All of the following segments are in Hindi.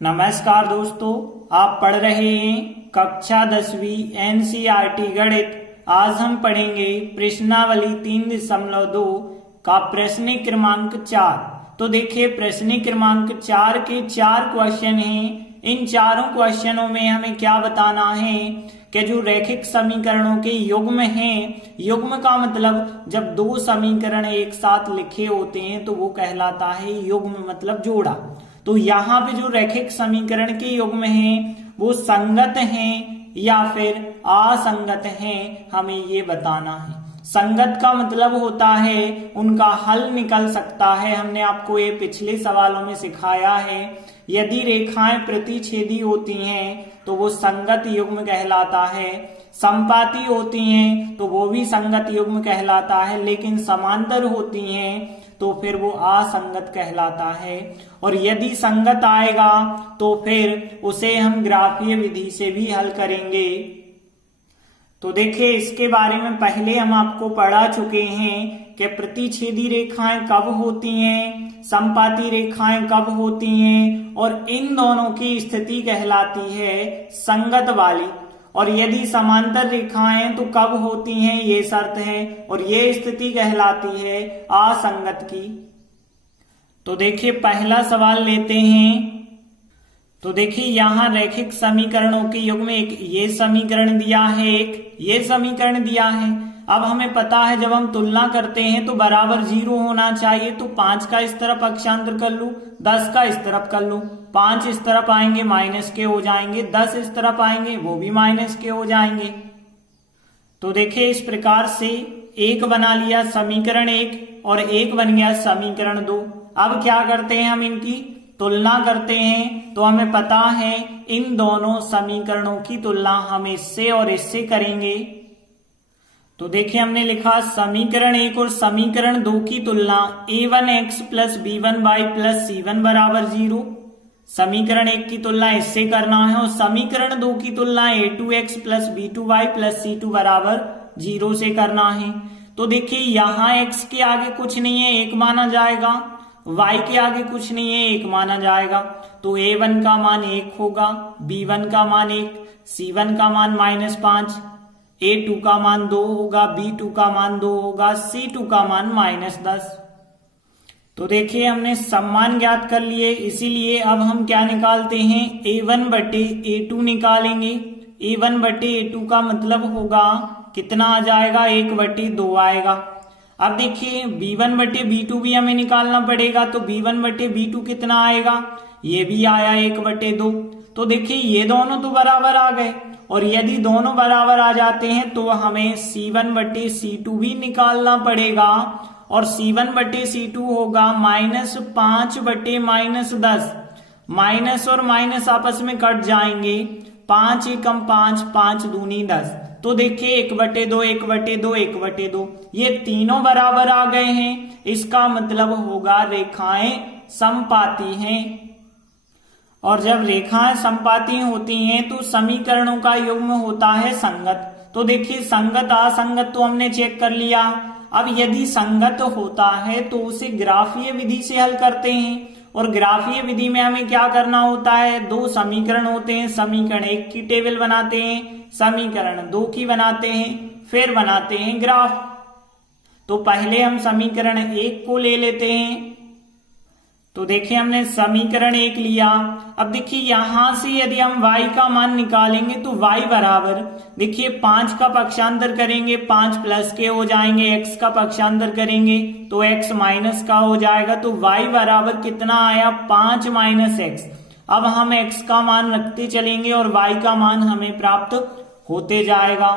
नमस्कार दोस्तों, आप पढ़ रहे हैं कक्षा 10वीं एनसीईआरटी गणित। आज हम पढ़ेंगे प्रश्नावली 3.2 का प्रश्न क्रमांक 4। तो देखिए प्रश्न क्रमांक 4 के 4 क्वेश्चन हैं। इन चारों क्वेश्चनों में हमें क्या बताना है कि जो रैखिक समीकरणों के युग्म हैं, युग्म का मतलब जब दो समीकरण एक साथ लिखे होते हैं तो वो कहलाता है युग्म, मतलब जोड़ा। तो यहाँ पे जो रैखिक समीकरण के युग्म हैं वो संगत हैं या फिर असंगत हैं, हमें ये बताना है। संगत का मतलब होता है उनका हल निकल सकता है। हमने आपको ये पिछले सवालों में सिखाया है। यदि रेखाएं प्रतिच्छेदी होती हैं तो वो संगत युग्म कहलाता है। समपाती होती हैं तो वो भी संगत युग्म कहलाता है, लेकिन समांतर होती हैं तो फिर वो असंगत कहलाता है। और यदि संगत आएगा तो फिर उसे हम ग्राफीय विधि से भी हल करेंगे। तो देखिए इसके बारे में पहले हम आपको पढ़ा चुके हैं कि प्रतिच्छेदी रेखाएं कब होती हैं, समपाती रेखाएं कब होती हैं, और इन दोनों की स्थिति कहलाती है संगत वाली। और यदि समांतर रेखाएं तो कब होती हैं, ये शर्त है, और ये स्थिति कहलाती है असंगत की। तो देखिए पहला सवाल लेते हैं। तो देखिए यहाँ रैखिक समीकरणों के युग्म में एक ये समीकरण दिया है, एक ये समीकरण दिया है। अब हमें पता है जब हम तुलना करते हैं तो बराबर 0 होना चाहिए। तो 5 का इस तरफ पक्षांतर कर लूं, 10 का इस तरफ कर लूं। 5 इस तरफ आएंगे माइनस के हो जाएंगे, 10 इस तरफ आएंगे वो भी माइनस के हो जाएंगे। तो देखिए इस प्रकार से एक बना लिया समीकरण 1 और एक बन गया समीकरण 2। अब क्या करते हैं, हम इनकी तुलना करते हैं। तो हमें पता है इन दोनों समीकरणों की तुलना हम इससे और इससे करेंगे। तो देखिए हमने लिखा समीकरण 1 और समीकरण 2 की तुलना a1x plus b1y plus c1 बराबर 0। समीकरण 1 की तुलना इससे करना है और समीकरण 2 की तुलना a2x plus b2y plus c2 बराबर 0 से करना है। तो देखिए यहाँ x के आगे कुछ नहीं है, 1 माना जाएगा। y के आगे कुछ नहीं है, 1 माना जाएगा। तो a1 का मान 1 होगा, b1 का मान 1, c1 का मान -5, a2 का मान 2 होगा, b2 का मान 2 होगा, c2 का मान -10। तो देखिए हमने सम्मान ज्ञात कर लिए, इसीलिए अब हम क्या निकालते हैं, a1 बटे a2 निकालेंगे। a1 बटे a2 का मतलब होगा कितना आ जाएगा, 1 बटे 2 आएगा। अब देखिए b1 बटे b2 भी हमें निकालना पड़ेगा। तो b1 बटे b2 कितना आएगा, ये भी आया 1 बटे 2। तो देखिए ये दोनों तो बराबर आ गए, और यदि दोनों बराबर आ जाते हैं तो हमें c1 बटे c2 भी निकालना पड़ेगा। और c1 बटे c2 होगा -5 बटे -10। माइनस और माइनस आपस में कट जाएंगे, 5 एकम 5, 5 दूनी 10। तो देखिए 1 बटे 2, 1 बटे 2, 1 बटे 2, ये तीनों बराबर आ गए हैं। इसका मतलब होगा रेखाएं समपाती हैं। और जब रेखाएं समपाती होती हैं तो समीकरणों का युग्म होता है संगत। तो देखिए संगत असंगत तो हमने चेक कर लिया। अब यदि संगत होता है तो उसे ग्राफीय विधि से हल करते हैं। और ग्राफीय विधि में हमें क्या करना होता है, दो समीकरण होते हैं, समीकरण 1 की टेबल बनाते हैं, समीकरण 2 की बनाते हैं, फिर बनाते हैं ग्राफ। तो पहले हम समीकरण 1 को ले लेते हैं। तो देखिए हमने समीकरण 1 लिया। अब देखिए यहां से यदि हम y का मान निकालेंगे तो y बराबर, देखिए 5 का पक्षांतर करेंगे 5 प्लस के हो जाएंगे, x का पक्षांतर करेंगे तो x माइनस का हो जाएगा। तो y बराबर कितना आया, 5 माइनस x। अब हम x का मान रखते चलेंगे और y का मान हमें प्राप्त होते जाएगा।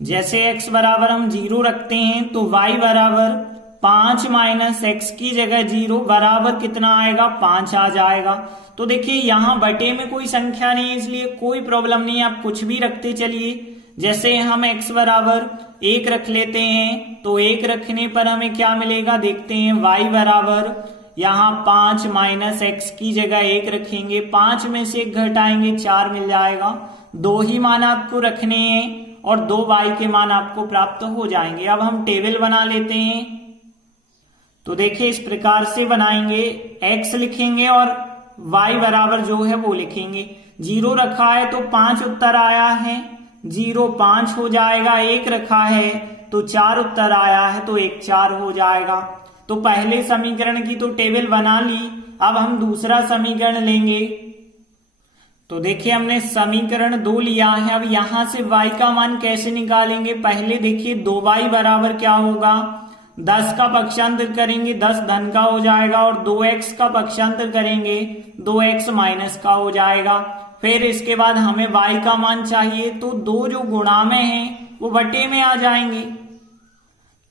जैसे x बराबर हम 0 रखते हैं तो y बराबर 5 माइनस एक्स की जगह 0 बराबर कितना आएगा, 5 आ जाएगा। तो देखिए यहाँ बटे में कोई संख्या नहीं है, इसलिए कोई प्रॉब्लम नहीं है, आप कुछ भी रखते चलिए। जैसे हम x बराबर 1 रख लेते हैं तो 1 रखने पर हमें क्या मिलेगा, देखते हैं। y बराबर यहाँ 5 माइनस एक्स की जगह 1 रखेंगे, 5 में से 1 घटाएंगे 4 मिल जाएगा। 2 ही मान आपको रखने हैं और 2 y के मान आपको प्राप्त हो जाएंगे। अब हम टेबल बना लेते हैं। तो देखिए इस प्रकार से बनाएंगे, x लिखेंगे और y बराबर जो है वो लिखेंगे। 0 रखा है तो 5 उत्तर आया है, 0 5 हो जाएगा। 1 रखा है तो 4 उत्तर आया है, तो 1 4 हो जाएगा। तो पहले समीकरण की तो टेबल बना ली, अब हम दूसरा समीकरण लेंगे। तो देखिए हमने समीकरण 2 लिया है। अब यहां से y का मान कैसे निकालेंगे, पहले देखिए 2y बराबर क्या होगा, 10 का पक्षांतर करेंगे 10 धन का हो जाएगा, और 2x का पक्षांतर करेंगे 2x माइनस का हो जाएगा। फिर इसके बाद हमें y का मान चाहिए, तो 2 जो गुणा में है वो बटे में आ जाएंगे,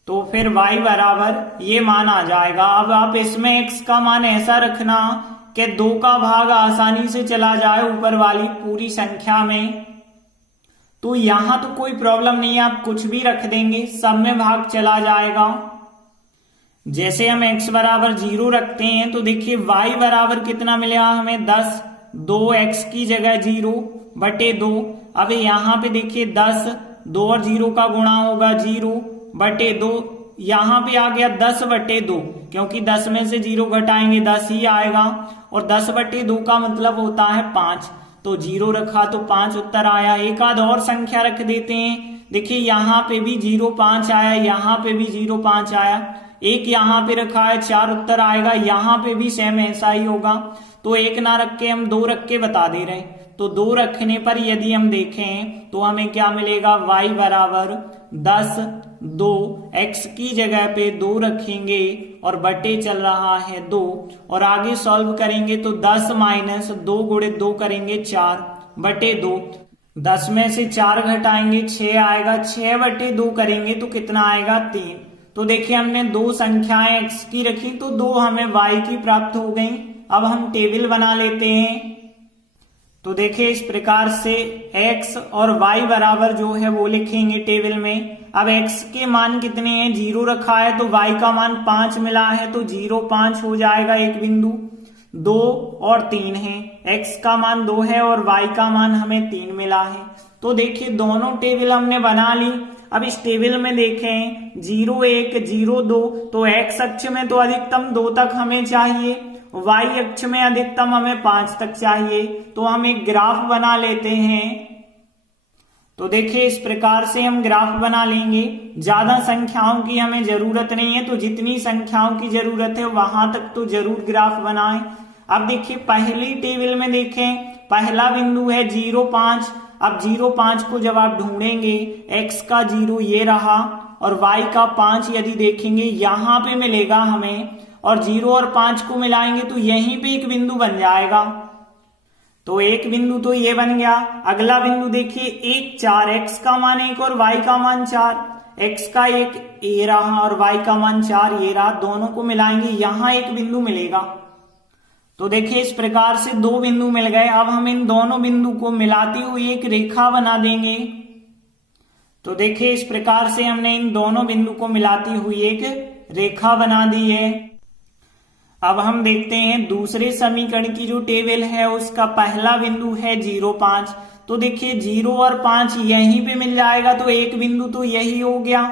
तो फिर y बराबर ये मान आ जाएगा। अब आप इसमें x का मान ऐसा रखना कि 2 का भाग आसानी से चला जाए ऊपर वाली पूरी संख्या में, तो यहां तो कोई प्रॉब्लम नहीं है, आप कुछ भी रख देंगे, सब में भाग चला जाएगा। जैसे हम x बराबर 0 रखते हैं तो देखिए y बराबर कितना मिलेगा हमें 10, 2x की जगह 0 बटे 2। अब यहाँ पे देखिए 10, 2 और 0 का गुणा होगा 0 बटे 2, यहाँ पे आ गया 10 बटे 2, क्योंकि 10 में से 0 घटाएंगे 10 ही आएगा, और 10 बटे 2 का मतलब होता है 5, तो 0 रखा तो 5 उत्तर आया। एक आध और संख्या रख देते हैं, देखिए यहाँ पे भी 0 5 आया, यहाँ पे भी 0 5 आया, एक यहाँ पे रखा है 4 उत्तर आएगा, यहाँ पे भी सेम ऐसा ही होगा। तो 1 ना रख के हम 2 रख के बता दे रहे हैं, तो 2 रखने पर यदि हम देखें तो हमें क्या मिलेगा, y बराबर 10, 2 x की जगह पे 2 रखेंगे और बटे चल रहा है 2, और आगे सॉल्व करेंगे तो 10 माइनस 2 गुणे 2 करेंगे 4 बटे 2, 10 में से 4 घटाएंगे 6 आएगा, 6 बटे 2 करेंगे तो कितना आएगा 3। तो देखिए हमने 2 संख्याएं x की रखी तो 2 हमें y की प्राप्त हो गई। अब हम टेबल बना लेते हैं, तो देखिए इस प्रकार से x और y बराबर जो है वो लिखेंगे टेबल में। अब x के मान कितने हैं, 0 रखा है तो y का मान 5 मिला है, तो 0 5 हो जाएगा एक बिंदु, 2 और 3 है, x का मान 2 है और y का मान हमें 3 मिला है। तो देखिए दोनों टेबल हमने बना ली। अब इस टेबल में देखें 0 1 0 2, तो x अक्ष में तो अधिकतम 2 तक हमें चाहिए, y अक्ष में अधिकतम हमें 5 तक चाहिए। तो हम एक ग्राफ बना लेते हैं, तो देखिए इस प्रकार से हम ग्राफ बना लेंगे। ज्यादा संख्याओं की हमें जरूरत नहीं है, तो जितनी संख्याओं की जरूरत है वहां तक तो जरूर ग्राफ बनाएं। अब देखिए पहली टेबल में देखें, पहला बिंदु है 0 5। अब 0 5 को जब आप ढूंढेंगे, x का 0 ये रहा और y का 5 यदि देखेंगे यहाँ पे मिलेगा हमें, और 0 और 5 को मिलाएंगे तो यहीं पे एक बिंदु बन जाएगा। तो एक बिंदु तो ये बन गया। अगला बिंदु देखिए 1 4, x का मान 1 और y का मान 4, x का 1 ये रहा और y का मान 4 ये रहा, दोनों को मिलाएंगे यहाँ एक बिंदु मिलेगा। तो देखिए इस प्रकार से 2 बिंदु मिल गए। अब हम इन दोनों बिंदु को मिलाती हुई एक रेखा बना देंगे। तो देखिए इस प्रकार से हमने इन दोनों बिंदु को मिलाती हुई एक रेखा बना दी है। अब हम देखते हैं दूसरे समीकरण की जो टेबल है उसका पहला बिंदु है 0 5। तो देखिए 0 और 5 यहीं पे मिल जाएगा, तो एक बिंदु तो यही हो गया।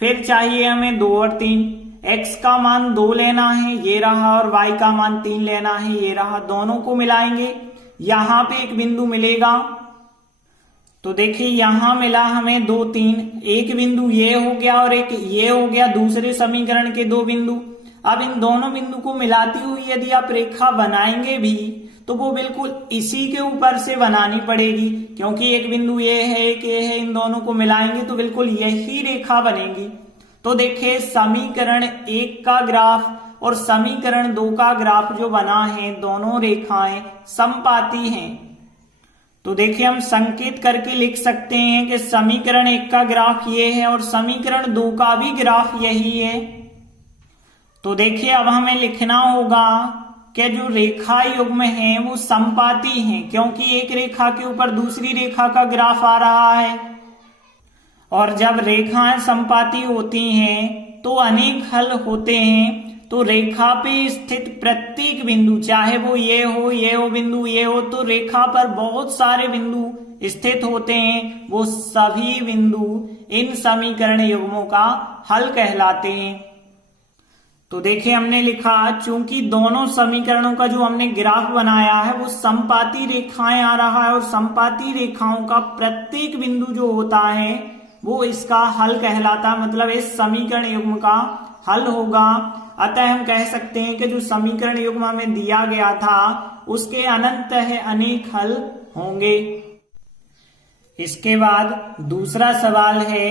फिर चाहिए हमें 2 और 3, x का मान 2 लेना है ये रहा, और y का मान 3 लेना है ये रहा, दोनों को मिलाएंगे यहाँ पे एक बिंदु मिलेगा। तो देखिए यहां मिला हमें 2 3, एक बिंदु ये हो गया और एक ये हो गया, दूसरे समीकरण के 2 बिंदु। अब इन दोनों बिंदु को मिलाती हुई यदि आप रेखा बनाएंगे भी तो वो बिल्कुल इसी के ऊपर से बनानी पड़ेगी, क्योंकि एक बिंदु ये है एक ये है, इन दोनों को मिलाएंगे तो बिल्कुल यही रेखा बनेगी। तो देखिए समीकरण 1 का ग्राफ और समीकरण 2 का ग्राफ जो बना है, दोनों रेखाएं समपाती हैं। तो देखिए हम संकेत करके लिख सकते हैं कि समीकरण 1 का ग्राफ ये है और समीकरण 2 का भी ग्राफ यही है। तो देखिए अब हमें लिखना होगा कि जो रेखा युग्म है वो समपाती हैं, क्योंकि एक रेखा के ऊपर दूसरी रेखा का ग्राफ आ रहा है, और जब रेखाएं समपाती होती हैं तो अनेक हल होते हैं। तो रेखा पे स्थित प्रत्येक बिंदु, चाहे वो ये हो बिंदु ये हो, तो रेखा पर बहुत सारे बिंदु स्थित होते हैं, वो सभी बिंदु इन समीकरण युग्मों का हल कहलाते हैं। तो देखिए हमने लिखा चूंकि दोनों समीकरणों का जो हमने ग्राफ बनाया है वो समपाती रेखाएं आ रहा है और समपाती रेखाओं का प्रत्येक बिंदु जो होता है वो इसका हल कहलाता है, मतलब इस समीकरण युग्म का हल होगा। अतः हम कह सकते हैं कि जो समीकरण युग्म हमें दिया गया था उसके अनंत है अनेक हल होंगे। इसके बाद दूसरा सवाल है,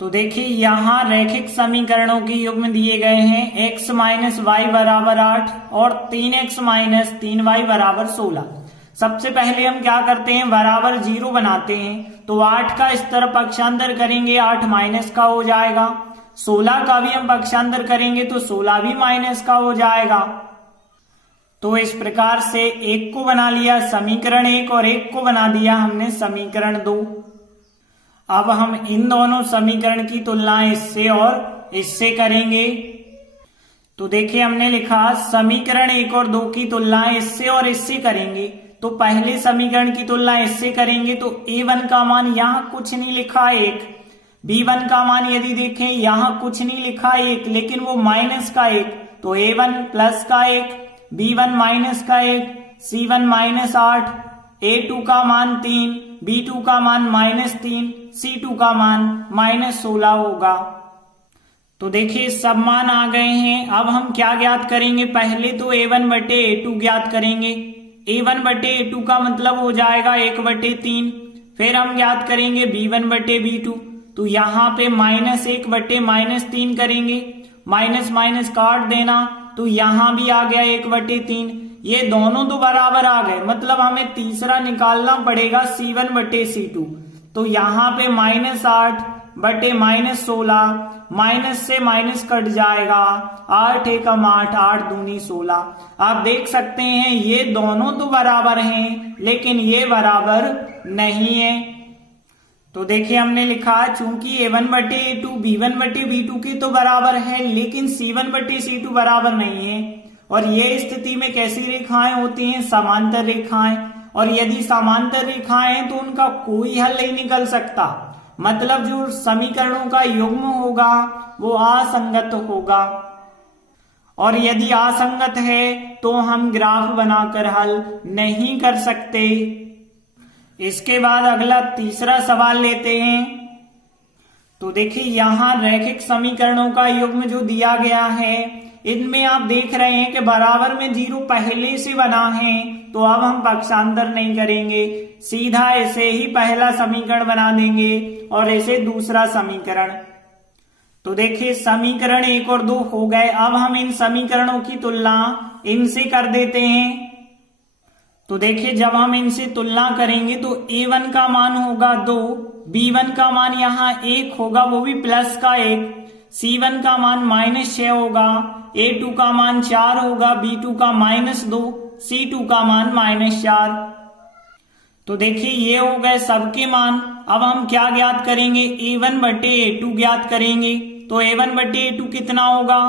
तो देखिए यहाँ रैखिक समीकरणों के युग्म दिए गए हैं x माइनस वाई बराबर 8 और 3x माइनस 3y बराबर 16। सबसे पहले हम क्या करते हैं, बराबर 0 बनाते हैं। तो 8 का इस तरफ पक्षांतर करेंगे 8 माइनस का हो जाएगा, 16 का भी हम पक्षांतर करेंगे तो 16 भी माइनस का हो जाएगा। तो इस प्रकार से एक को बना लिया समीकरण 1 और एक को बना दिया हमने समीकरण 2। अब हम इन दोनों समीकरण की तुलना इससे और इससे करेंगे। तो देखिए हमने लिखा समीकरण 1 और 2 की तुलना इससे और इससे करेंगे। तो पहले समीकरण की तुलना इससे करेंगे तो a1 का मान यहाँ कुछ नहीं लिखा 1, b1 का मान यदि देखें यहाँ कुछ नहीं लिखा 1 लेकिन वो माइनस का 1, तो a1 प्लस का 1, b1 माइनस का 1, c1 माइनस 8, a2 का मान 3, b2 का मान माइनस 3, c2 का मान माइनस 16 होगा। तो देखिए सब मान आ गए हैं। अब हम क्या ज्ञात करेंगे, पहले तो a1 बटे a2 ज्ञात करेंगे। a1 बटे a2 का मतलब हो जाएगा 1 बटे 3। फिर हम ज्ञात करेंगे b1 बटे b2, तो यहाँ पे माइनस 1 बटे माइनस 3 करेंगे, माइनस माइनस काट देना तो यहाँ भी आ गया 1 बटे 3। ये दोनों तो बराबर आ गए, मतलब हमें तीसरा निकालना पड़ेगा c1 बटे c2। तो यहाँ पे माइनस 8 बटे माइनस 16, माइनस से माइनस कट जाएगा, 8 एकम 8, 8 दूनी 16। आप देख सकते हैं ये दोनों तो बराबर हैं लेकिन ये बराबर नहीं है। तो देखिए हमने लिखा चूंकि a1 बटे a2 b1 बटे b2 के तो बराबर है लेकिन c1 बटे c2 बराबर नहीं है। और ये स्थिति में कैसी रेखाएं होती हैं, समांतर रेखाएं। और यदि समांतर रेखाएं हैं तो उनका कोई हल नहीं निकल सकता, मतलब जो समीकरणों का युग्म होगा वो असंगत होगा। और यदि असंगत है तो हम ग्राफ बनाकर हल नहीं कर सकते। इसके बाद अगला तीसरा सवाल लेते हैं। तो देखिए यहाँ रैखिक समीकरणों का युग्म जो दिया गया है इनमें आप देख रहे हैं कि बराबर में 0 पहले से बना है, तो अब हम पक्षांतर नहीं करेंगे, सीधा ऐसे ही पहला समीकरण बना देंगे और ऐसे दूसरा समीकरण। तो देखिए समीकरण 1 और 2 हो गए। अब हम इन समीकरणों की तुलना इनसे कर देते हैं। तो देखिए जब हम इनसे तुलना करेंगे तो a1 का मान होगा 2, b1 का मान यहाँ 1 होगा वो भी प्लस का 1, c1 का मान माइनस 6 होगा, a2 का मान 4 होगा, b2 का माइनस 2, c2 का मान माइनस 4। तो देखिए ये हो गए सबके मान। अब हम क्या ज्ञात करेंगे, a1 बटे a2 ज्ञात करेंगे। तो a1 बटे a2 कितना होगा,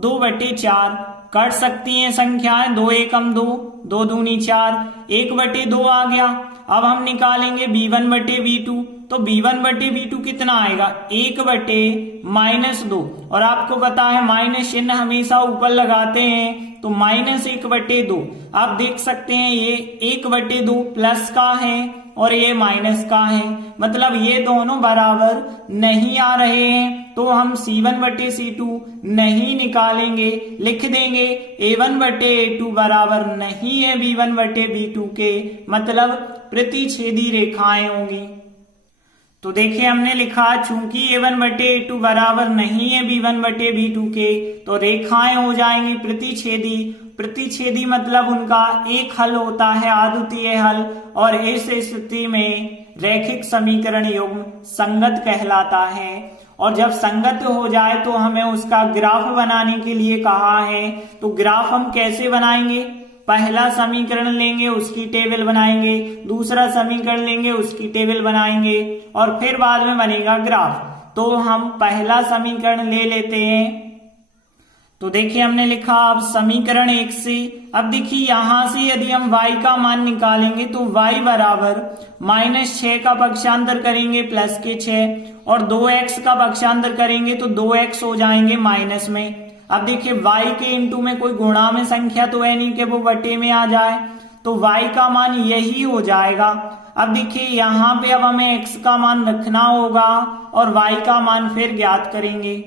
2 बटे 4। कट सकती हैं संख्याएं, 2 एकम 2, 2 दूनी 4, 1 बटे 2 आ गया। अब हम निकालेंगे b1 बटे b2, तो b1 बटे b2 कितना आएगा, 1 बटे माइनस 2। और आपको पता है माइनस चिन्ह हमेशा ऊपर लगाते हैं, तो माइनस 1 बटे 2। आप देख सकते हैं ये 1 बटे 2 प्लस का है और ये माइनस का है, मतलब ये दोनों बराबर नहीं आ रहे हैं। तो हम c1 बटे c2 नहीं निकालेंगे, लिख देंगे a1 बटे a2 बराबर नहीं है b1 बटे b2 के, मतलब प्रतिच्छेदी रेखाएं होंगी। तो देखिए हमने लिखा चूंकि a1 बटे a2 बराबर नहीं है b1 बटे b2 के, तो रेखाएं हो जाएंगी प्रतिच्छेदी। प्रतिच्छेदी मतलब उनका एक हल होता है, अद्वितीय हल, और इस स्थिति में रैखिक समीकरण युग्म संगत कहलाता है। और जब संगत हो जाए तो हमें उसका ग्राफ बनाने के लिए कहा है। तो ग्राफ हम कैसे बनाएंगे, पहला समीकरण लेंगे उसकी टेबल बनाएंगे, दूसरा समीकरण लेंगे उसकी टेबल बनाएंगे और फिर बाद में बनेगा ग्राफ। तो हम पहला समीकरण ले लेते हैं। तो देखिए हमने लिखा अब समीकरण 1 से, अब देखिए यहां से यदि हम y का मान निकालेंगे तो y बराबर -6 का पक्षांतर करेंगे प्लस के 6 और 2x का पक्षांतर करेंगे तो 2x हो जाएंगे माइनस में। अब देखिए y के इंटू में कोई गुणा में संख्या तो है नहीं कि वो बटे में आ जाए, तो y का मान यही हो जाएगा। अब देखिए यहाँ पे अब हमें x का मान रखना होगा और y का मान फिर ज्ञात करेंगे,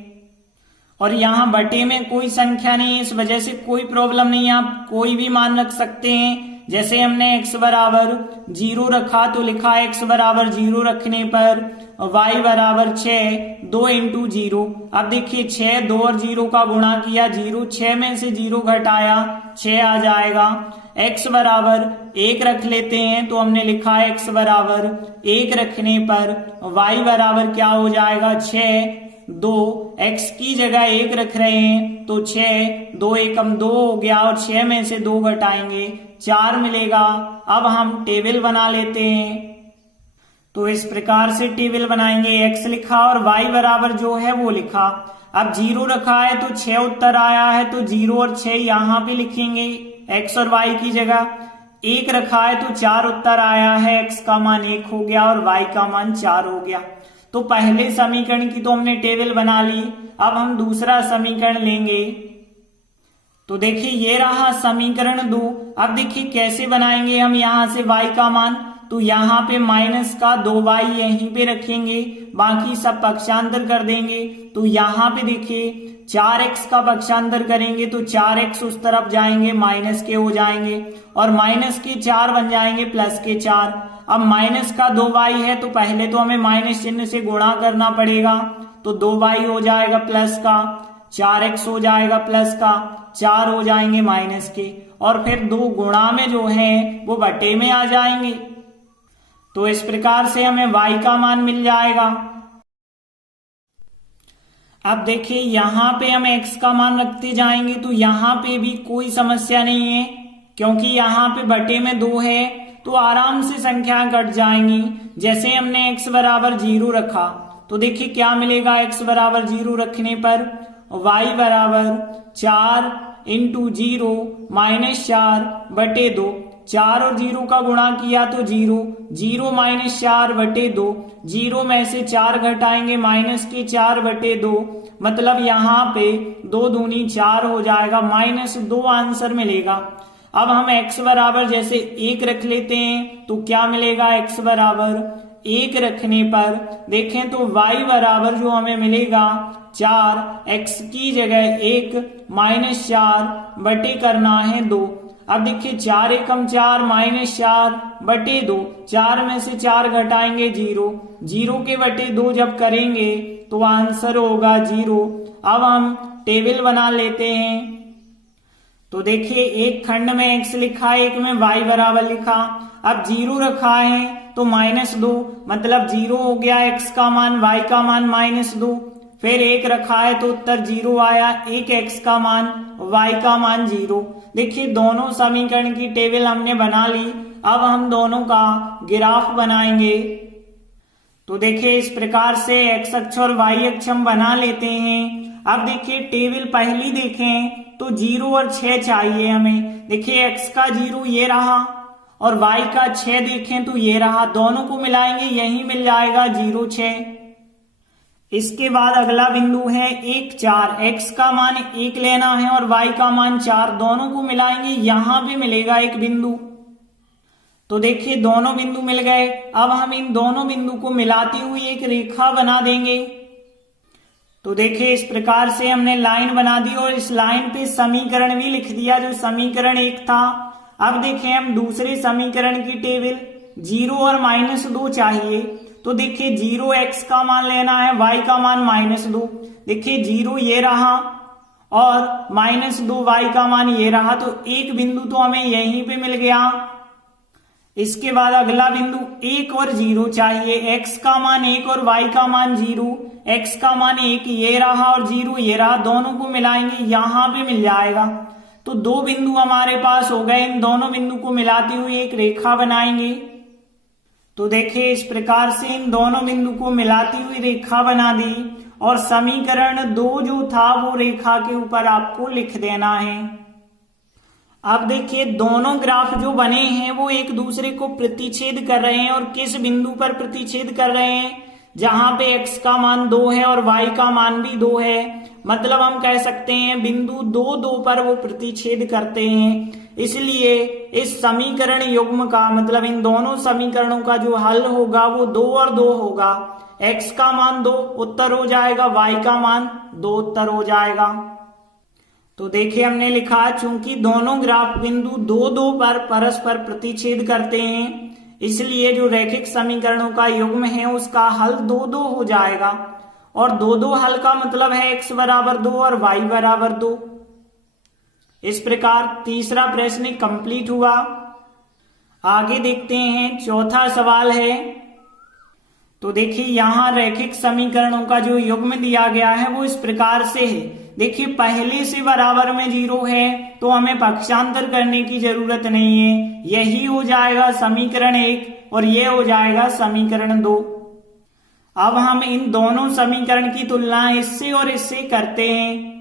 और यहाँ बटे में कोई संख्या नहीं है, इस वजह से कोई प्रॉब्लम नहीं है, आप कोई भी मान रख सकते हैं। जैसे हमने x बराबर 0 रखा तो लिखा x बराबर 0 रखने पर y बराबर 6, 2 इंटू 0। अब देखिए 6, 2 और 0 का गुणा किया, 0 6 में से 0 घटाया 6 आ जाएगा। x बराबर 1 रख लेते हैं तो हमने लिखा x बराबर 1 रखने पर y बराबर क्या हो जाएगा 6, 2, x की जगह 1 रख रहे हैं तो 6, 2 एकम 2 हो गया और 6 में से 2 घटाएंगे 4 मिलेगा। अब हम टेबल बना लेते हैं, तो इस प्रकार से टेबल बनाएंगे। x लिखा और y बराबर जो है वो लिखा। अब 0 रखा है तो 6 उत्तर आया है, तो 0 और 6 यहाँ पे लिखेंगे x और y की जगह। 1 रखा है तो 4 उत्तर आया है, x का मान 1 हो गया और y का मान 4 हो गया। तो पहले समीकरण की तो हमने टेबल बना ली, अब हम दूसरा समीकरण लेंगे। तो देखिए ये रहा समीकरण 2। अब देखिए कैसे बनाएंगे हम यहां से y का मान, तो यहाँ पे माइनस का 2y यहीं पे रखेंगे, बाकी सब पक्षांतर कर देंगे। तो यहाँ पे देखिए 4x का पक्षांतर करेंगे तो 4x उस तरफ जाएंगे, माइनस के हो जाएंगे और माइनस के 4 बन जाएंगे प्लस के 4। अब माइनस का 2y है तो पहले तो हमें माइनस चिन्ह से गुणा करना पड़ेगा, तो 2y हो जाएगा प्लस का, 4x हो जाएगा प्लस का, 4 हो जाएंगे माइनस के, और फिर 2 गुणा में जो है वो बटे में आ जाएंगे। तो इस प्रकार से हमें y का मान मिल जाएगा। अब देखिए यहाँ पे हम x का मान रखते जाएंगे तो यहाँ पे भी कोई समस्या नहीं है, क्योंकि यहाँ पे बटे में 2 है तो आराम से संख्या कट जाएंगी। जैसे हमने x बराबर 0 रखा तो देखिए क्या मिलेगा, x बराबर 0 रखने पर y बराबर 4 इंटू 0 माइनस 4 बटे 2। 4 और 0 का गुणा किया तो 0, 0 माइनस 4 बटे 2, 0 में से 4 घटाएंगे माइनस के 4 बटे 2, मतलब यहाँ पे 2 दूनी 4 हो जाएगा, माइनस 2 आंसर मिलेगा। अब हम x बराबर जैसे 1 रख लेते हैं तो क्या मिलेगा, x बराबर 1 रखने पर देखें तो y बराबर जो हमें मिलेगा 4, x की जगह 1 माइनस 4 बटे करना है 2। अब देखिए 4 एकम 4 माइनस 4 बटे 2, 4 में से 4 घटाएंगे 0, 0 के बटे 2 जब करेंगे तो आंसर होगा 0। अब हम टेबल बना लेते हैं, तो देखिए एक खंड में x लिखा है, एक में y बराबर लिखा। अब 0 रखा है तो -2, मतलब 0 हो गया x का मान, y का मान -2। फिर 1 रखा है तो उत्तर 0 आया, 1 x का मान, y का मान 0। देखिए दोनों समीकरण की टेबल हमने बना ली। अब हम दोनों का ग्राफ बनाएंगे। तो देखिए इस प्रकार से x अक्ष और y अक्ष हम बना लेते हैं। अब देखिए टेबल पहली देखें तो 0 और 6 चाहिए हमें। देखिए x का 0 ये रहा और y का 6 देखें तो ये रहा, दोनों को मिलाएंगे यही मिल जाएगा 0, 6। इसके बाद अगला बिंदु है 1, 4, x का मान 1 लेना है और y का मान 4, दोनों को मिलाएंगे यहां पे मिलेगा एक बिंदु। तो देखिए दोनों बिंदु मिल गए। अब हम इन दोनों बिंदु को मिलाती हुई एक रेखा बना देंगे। तो देखिए इस प्रकार से हमने लाइन बना दी और इस लाइन पे समीकरण भी लिख दिया जो समीकरण 1 था। अब देखें हम दूसरे समीकरण की टेबल, 0 और -2 चाहिए। तो देखिए 0 x का मान लेना है, y का मान -2। देखिए 0 ये रहा और -2 y का मान ये रहा, तो एक बिंदु तो हमें यहीं पे मिल गया। इसके बाद अगला बिंदु 1 और 0 चाहिए, x का मान 1 और y का मान 0। x का मान 1 ये रहा और 0 ये रहा, दोनों को मिलाएंगे यहां पे मिल जाएगा। तो 2 बिंदु हमारे पास हो गए। इन दोनों बिंदु को मिलाती हुई एक रेखा बनाएंगे। तो देखिए इस प्रकार से इन दोनों बिंदु को मिलाती हुई रेखा बना दी और समीकरण 2 जो था वो रेखा के ऊपर आपको लिख देना है। अब देखिए दोनों ग्राफ जो बने हैं वो एक दूसरे को प्रतिच्छेद कर रहे हैं, और किस बिंदु पर प्रतिच्छेद कर रहे हैं, जहां पे x का मान 2 है और y का मान भी 2 है, मतलब हम कह सकते हैं बिंदु 2 2 पर वो प्रतिच्छेद करते हैं। इसलिए इस समीकरण युग्म का मतलब इन दोनों समीकरणों का जो हल होगा वो 2 और 2 होगा। x का मान 2 उत्तर हो जाएगा, y का मान 2 उत्तर हो जाएगा। तो देखिए हमने लिखा चूंकि दोनों ग्राफ बिंदु 2 2 पर परस्पर प्रतिच्छेद करते हैं, इसलिए जो रैखिक समीकरणों का युग्म है उसका हल 2 2 हो जाएगा। और 2 2 हल का मतलब है x बराबर 2 और y बराबर 2। इस प्रकार तीसरा प्रश्न कंप्लीट हुआ। आगे देखते हैं चौथा सवाल है। तो देखिए यहां रैखिक समीकरणों का जो युग्म दिया गया है वो इस प्रकार से है। देखिए पहले से बराबर में 0 है तो हमें पक्षांतर करने की जरूरत नहीं है, यही हो जाएगा समीकरण 1 और ये हो जाएगा समीकरण 2। अब हम इन दोनों समीकरण की तुलना इससे और इससे करते हैं।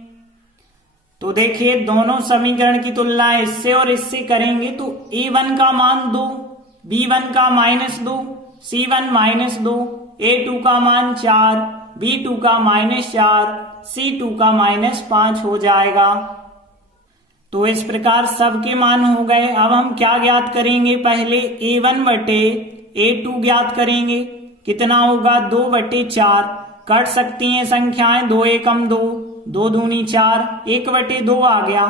तो देखिए दोनों समीकरण की तुलना इससे और इससे करेंगे तो a1 का मान 2, b1 का -2, c1 -2, a2 का मान 4, b2 का -4, c2 का -5 हो जाएगा। तो इस प्रकार सबके मान हो गए। अब हम क्या ज्ञात करेंगे, पहले a1 बटे a2 ज्ञात करेंगे। कितना होगा 2 बटे 4, कट सकती हैं संख्याएं, 2 एकम 2, 2 दूनी 4, 1 बटे 2 आ गया।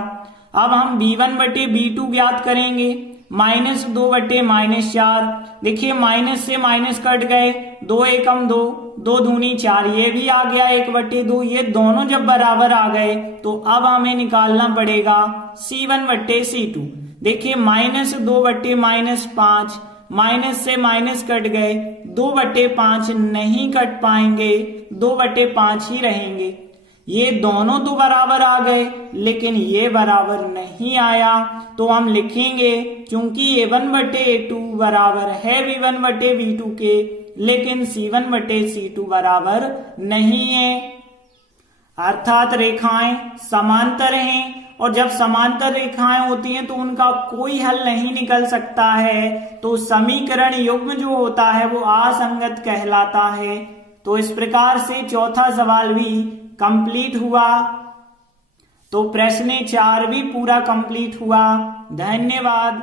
अब हम b1 बटे b2 ज्ञात करेंगे, -2 बटे -4। देखिए माइनस से माइनस कट गए, 2 एकम 2, 2 दूनी 4, ये भी आ गया 1 बटे 2। ये दोनों जब बराबर आ गए तो अब हमें निकालना पड़ेगा c1 बटे c2। देखिए -2 बटे -5, माइनस से माइनस कट गए, 2 बटे 5 नहीं कट पाएंगे, 2 बटे 5 ही रहेंगे। ये दोनों तो बराबर आ गए लेकिन ये बराबर नहीं आया, तो हम लिखेंगे क्योंकि a1 बटे a2 बराबर है b1 बटे b2 के, लेकिन c1 बटे c2 बराबर नहीं है। अर्थात रेखाएं समांतर हैं और जब समांतर रेखाएं होती हैं तो उनका कोई हल नहीं निकल सकता है, तो समीकरण युग्म जो होता है वो असंगत कहलाता है। तो इस प्रकार से चौथा सवाल भी कंप्लीट हुआ। तो प्रश्न 4 भी पूरा कंप्लीट हुआ। धन्यवाद।